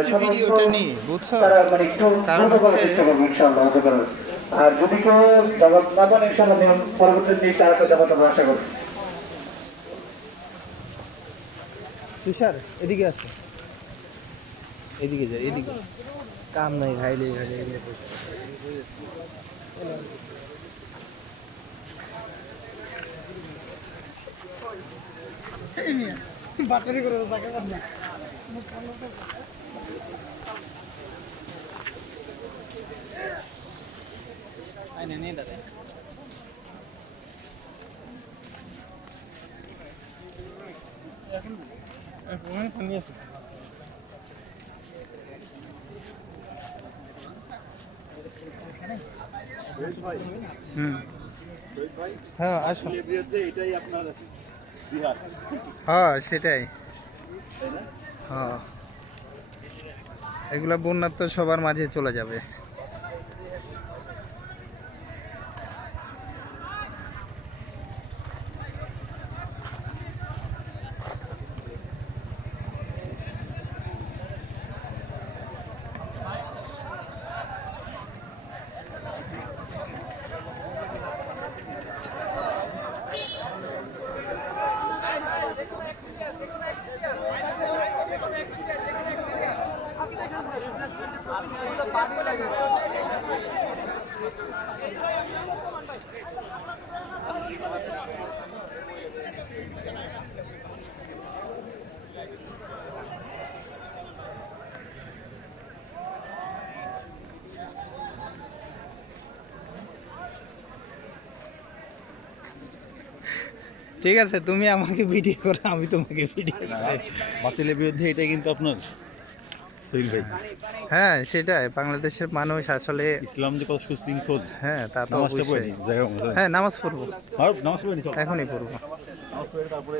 একটু ভিডিওটা নিই, বুঝছো? তারা মানে একটু কারণ দ্রুত করার হচ্ছে চেষ্টা করবো ইনশাআল্লাহ হতে পারে। আর যদি কেউ জবাব না দেন ইনশাআল্লাহ পরবর্তী দিকে তারা জবাব দেবো আশা করি। তুষার এদিকে আসো, এদিকে যা, এদিকে কাম নাই, খাইলে খাইলে বাটারি করে থাকে না। আইনে নেই দাদা। হ্যাঁ আসো। হ্যাঁ সেটাই। হ্যাঁ এগুলা বন্যার তো সবার মাঝে চলে যাবে। ঠিক আছে, তুমি আমাকে ভিডিও করো, আমি তোমাকে ভিডিও করি। বাতিলের বিরুদ্ধে এটাই কিন্তু আপনার সোহেল ভাই। হ্যাঁ সেটাই, বাংলাদেশের মানুষ আসলে ইসলাম যে কত সুশৃঙ্খল। হ্যাঁ তা তো নামাজটা পড়ে অবশ্যই। নিন, যাই হোক, হ্যাঁ নামাজ পড়বো, নামাজ পড়ে নিন, চল। এখনই পড়বো। নামাজ পড়ে তারপরে